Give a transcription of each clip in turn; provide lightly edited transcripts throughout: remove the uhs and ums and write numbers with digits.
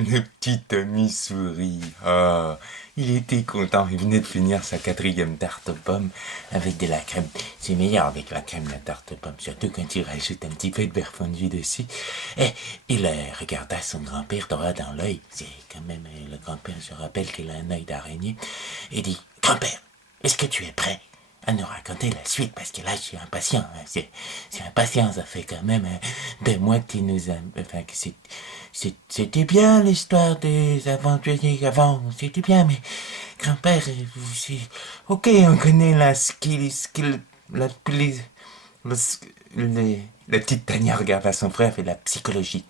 Le petit Tommy sourit. Ah, il était content. Il venait de finir sa quatrième tarte aux pommes avec de la crème. C'est meilleur avec la crème, la tarte aux pommes, surtout quand il rajoute un petit peu de beurre fondu dessus. Et il regarda son grand-père droit dans l'œil. C'est quand même le grand-père, je rappelle qu'il a un œil d'araignée. Et dit, grand-père, est-ce que tu es prêt à nous raconter la suite, parce que là, je suis impatient. Hein. C'est impatient, ça fait quand même 2 mois que tu nous as... Enfin, que c'était bien l'histoire des aventuriers avant, c'était bien, mais grand-père, c'est... Ok, on connaît la, la petite Tania regarde à son frère et la psychologie.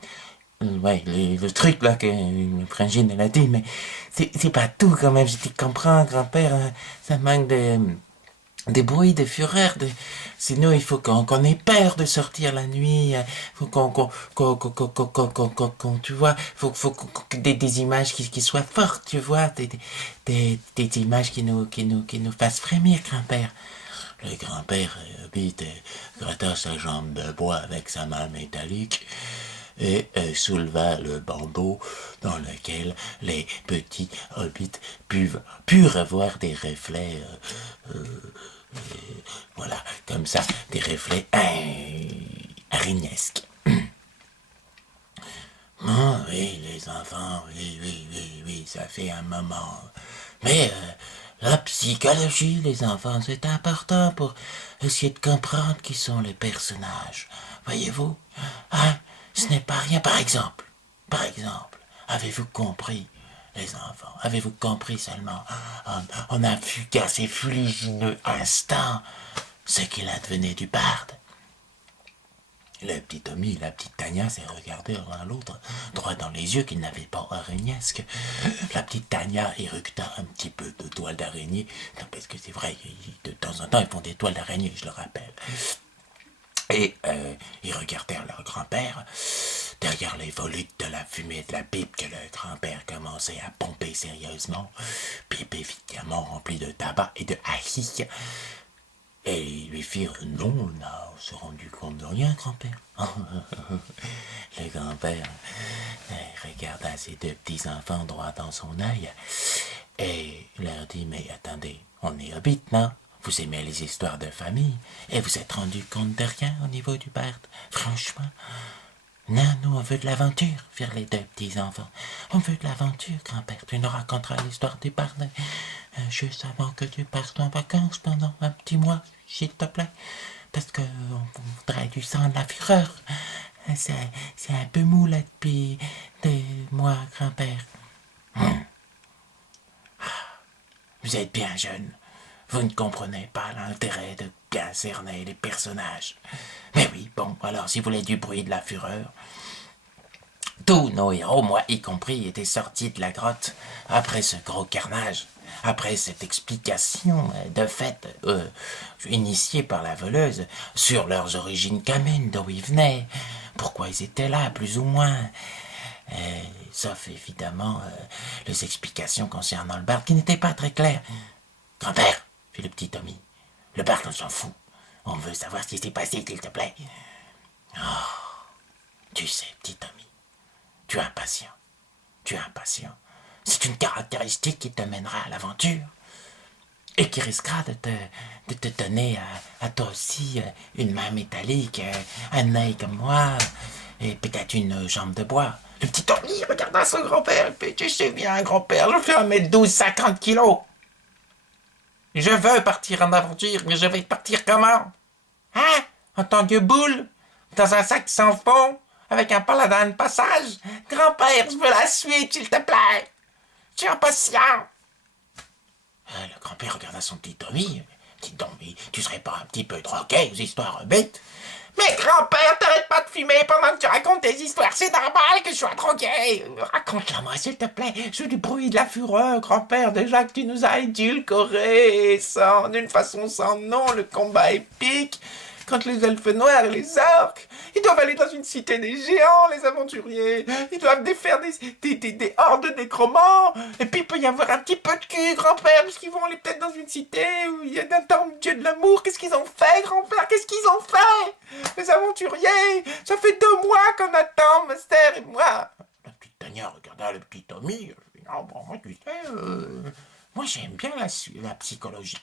Ouais, le truc là que le frangine elle a dit, mais c'est pas tout quand même, je te comprends, grand-père, hein, ça manque des bruits, des fureurs, sinon il faut qu'on ait peur de sortir la nuit, faut qu'on tu vois, faut des images qui soient fortes, tu vois, des images qui nous fassent frémir, grand-père. Le grand-père Hobbit gratta sa jambe de bois avec sa main métallique et souleva le bandeau dans lequel les petits hobbits purent voir des reflets, voilà, comme ça, des reflets araignésques. Oh, oui, les enfants, oui, ça fait un moment. Mais la psychologie, les enfants, c'est important pour essayer de comprendre qui sont les personnages. Voyez-vous, hein, ce n'est pas rien. Par exemple, avez-vous compris, les enfants, avez-vous compris seulement, en un fugace et fuligineux instant, ce qu'il advenait du barde? Le petit Tommy et la petite Tania s'est regardé l'un l'autre, droit dans les yeux qu'ils n'avaient pas araignésques. La petite Tania éructa un petit peu de toile d'araignée, parce que c'est vrai, de temps en temps, ils font des toiles d'araignée, je le rappelle. Et ils regardèrent leur grand-père, derrière les volutes de la fumée de la pipe que le grand-père commençait à pomper sérieusement, pipe évidemment remplie de tabac et de aïe. Et ils lui firent « Non, on n'a se rendu compte de rien, grand-père. » Le grand-père regarda ses 2 petits-enfants droit dans son œil et leur dit « Mais attendez, on est hobbit, non? Vous aimez les histoires de famille et vous êtes rendu compte de rien au niveau du barde, franchement. Non, nous, on veut de l'aventure, firent les 2 petits-enfants. On veut de l'aventure, grand-père. Tu nous raconteras l'histoire du barde juste avant que tu partes en vacances pendant un petit mois, s'il te plaît. Parce qu'on voudrait du sang de la fureur. C'est un peu mou, là, depuis 2 mois, grand-père. Vous êtes bien jeune. Vous ne comprenez pas l'intérêt de bien cerner les personnages. Mais oui, bon, alors si vous voulez du bruit, de la fureur... Tous nos héros, moi y compris, étaient sortis de la grotte après ce gros carnage, après cette explication de fait initiée par la voleuse sur leurs origines communes, d'où ils venaient, pourquoi ils étaient là, plus ou moins. Sauf évidemment les explications concernant le barde qui n'étaient pas très claires. Grand-père, fit le petit Tommy, le barde on s'en fout. On veut savoir ce qui s'est passé, s'il te plaît. Oh, tu sais, petit Tommy, tu es impatient. Tu es impatient. C'est une caractéristique qui te mènera à l'aventure et qui risquera de te donner à toi aussi une main métallique, un œil comme moi et peut-être une jambe de bois. Le petit Tommy regarda son grand-père. Tu sais bien, grand-père, je fais 1m12, 50 kilos. Je veux partir en aventure, mais je vais partir comment? Hein? En tant que boule? Dans un sac sans fond? Avec un paladin de passage? Grand-père, je veux la suite, s'il te plaît. Je suis impatient. Le grand-père regarda son petit Tommy. Dis donc, mais tu serais pas un petit peu troqué aux histoires bêtes? Mais grand-père, t'arrêtes pas de fumer pendant que tu racontes tes histoires. C'est normal que je sois drogué. Raconte-la moi, s'il te plaît. Je veux du bruit, de la fureur, grand-père. Déjà que tu nous as édulcoré d'une façon sans nom, le combat épique contre les elfes noirs et les orques. Ils doivent aller dans une cité des géants, les aventuriers. Ils doivent défaire des hordes de nécromants. Et puis il peut y avoir un petit peu de cul, grand-père, parce qu'ils vont aller peut-être dans une cité où il y a un temple dieu de l'amour. Qu'est-ce qu'ils ont fait, grand-père? Qu'est-ce qu'ils ont fait? Les aventuriers, ça fait 2 mois qu'on attend, Master et moi. La petite Tania regarda le petit Tommy. Non, bon, moi, tu sais, moi j'aime bien la psychologie.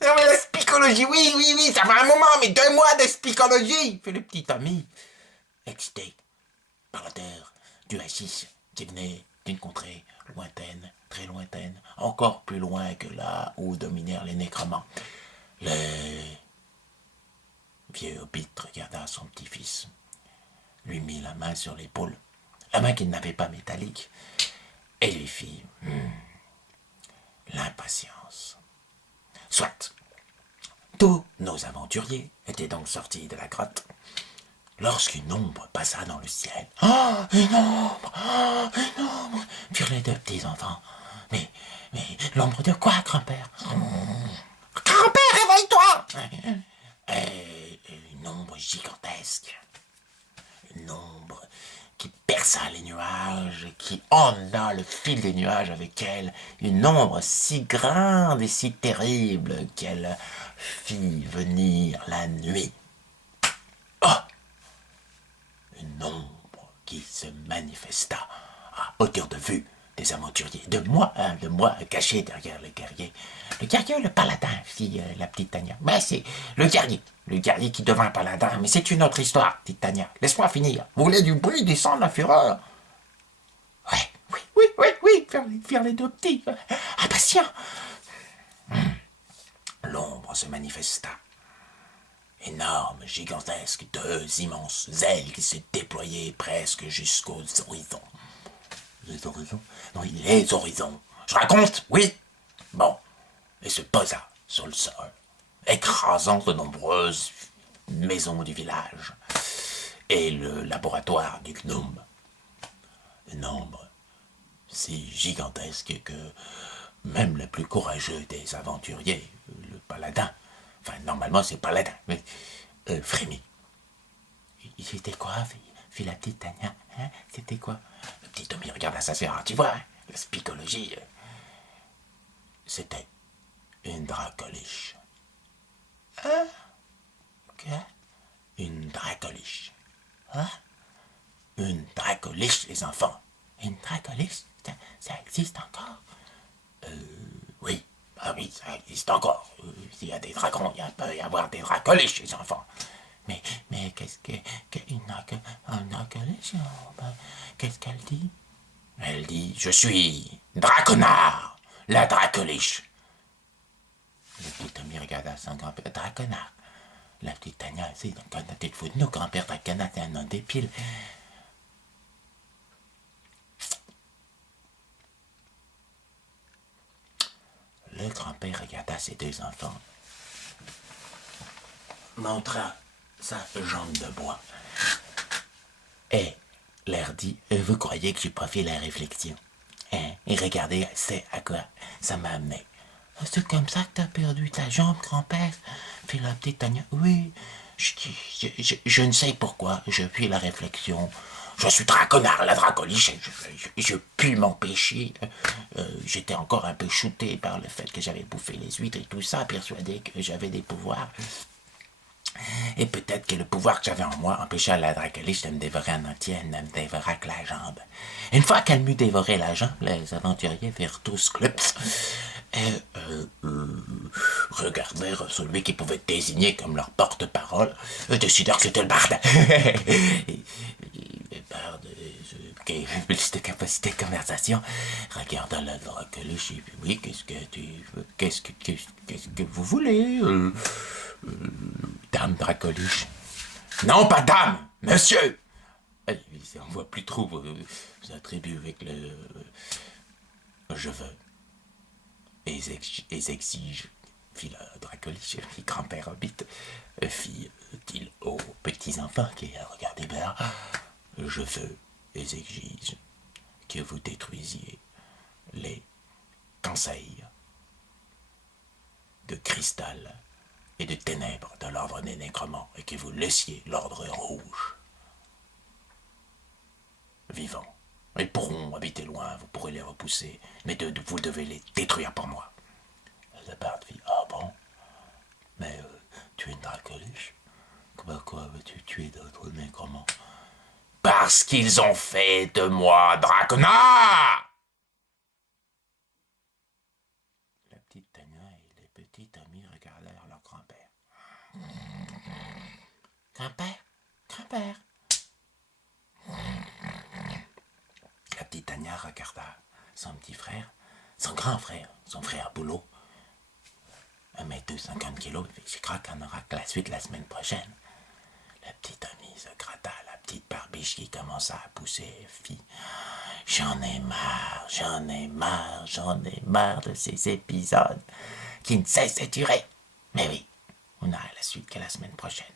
Non mais la psychologie, oui, ça fait un moment, mais 2 mois de psychologie, fait le petit Tommy, excité par l'odeur du hashish qui venait d'une contrée lointaine, très lointaine, encore plus loin que là où dominèrent les nécromants. Le vieux hobbit regarda son petit-fils, lui mit la main sur l'épaule, la main qu'il n'avait pas métallique, et lui fit l'impatience. Soit. Tous nos aventuriers étaient donc sortis de la grotte lorsqu'une ombre passa dans le ciel. Oh, une ombre! Oh, une ombre! Furent les 2 petits enfants. Mais l'ombre de quoi, grand-père? Grand-père, réveille-toi! Une ombre gigantesque. Une ombre qui perça les nuages, qui emmena le fil des nuages avec elle. Une ombre si grande et si terrible qu'elle fit venir la nuit. Oh! Une ombre qui se manifesta à hauteur de vue des aventuriers. De moi caché derrière le guerrier. Le guerrier ou le paladin, fit la petite Tania. Ben c'est le guerrier qui devint paladin, mais c'est une autre histoire, dit Tania. Laisse-moi finir. Vous voulez du bruit, du sang, de la fureur? Oui, faire les 2 petits. Impatient. L'ombre se manifesta. Énorme, gigantesque, 2 immenses ailes qui se déployaient presque jusqu'aux horizons. Les horizons? Non, les horizons. Je raconte? Oui. Bon. Et se posa sur le sol, écrasant de nombreuses maisons du village et le laboratoire du gnome. Une ombre si gigantesque que même le plus courageux des aventuriers, le paladin, enfin normalement c'est paladin, mais frémit. C'était quoi, fit la petite Tania, hein? C'était quoi? Le petit Tommy regarde sa sœur, tu vois, hein, la psychologie. C'était une dracoliche. Hein? Quoi? Une dracoliche. Hein? Une dracoliche, les enfants. Une dracoliche? Ça existe encore? Oui. Ah oui, ça existe encore. S'il y a des dragons, il peut y avoir des dracoliches, les enfants. Mais qu'est-ce une dracoliche? Qu'est-ce qu'elle dit? Elle dit, je suis Draconard, la dracoliche. Le petit Tommy regarda son grand-père. Draconard. La petite Tania, c'est donc quand t'es de fou de nous, grand-père Draconard, c'est un nom dépile. Le grand-père regarda ses 2 enfants, montra sa jambe de bois et leur dit, vous croyez que j'ai pas fait la réflexion? Hein? Et regardez, c'est à quoi ça m'a amené. C'est comme ça que t'as perdu ta jambe, grand-père? Fit la petite Tania. Oui, je ne sais pourquoi, je fis la réflexion. Je suis Draconard, la dracoliche, je puis m'empêcher. J'étais encore un peu shooté par le fait que j'avais bouffé les huîtres et tout ça, persuadé que j'avais des pouvoirs. Et peut-être que le pouvoir que j'avais en moi empêcha la dracoliche de me dévorer en entier, elle ne me dévora que la jambe. Une fois qu'elle m'eut dévoré la jambe, les aventuriers firent tous clups et regardèrent celui qui pouvait désigner comme leur porte-parole, décidèrent que c'était le barde. Le barde, qui avait plus de capacité de conversation, regardant la dracoliche et puis oui, qu'est-ce que vous voulez, dame dracoliche? Non, pas dame, monsieur. On voit plus trop vos attributs avec le je veux. Et exige, fit la dracoliche, fit grand-père Hobbit, fit-il aux petits-enfants qui regardaient bien, je veux et exige que vous détruisiez les conseils de cristal et de ténèbres de l'ordre des nécromants et que vous laissiez l'ordre rouge vivant. Ils pourront habiter loin, vous pourrez les repousser, mais vous devez les détruire pour moi. Le barde fit, ah bon? Mais tu es une dracoliche? Quoi veux-tu tuer d'autres nécromants? Parce qu'ils ont fait de moi Dracona! La petite Tania et les petits Tommy regardèrent leur grand-père. Grand-père, grand-père. La petite Tania regarda son petit frère, son grand frère, son frère Boulot. 1 m 50 kg, je crois qu'on aura que la suite la semaine prochaine. La petite Tommy se gratta la petite barbiche qui commença à pousser. Fit j'en ai marre, j'en ai marre, j'en ai marre de ces épisodes qui ne cessent de durer. Mais oui, on a la suite que la semaine prochaine.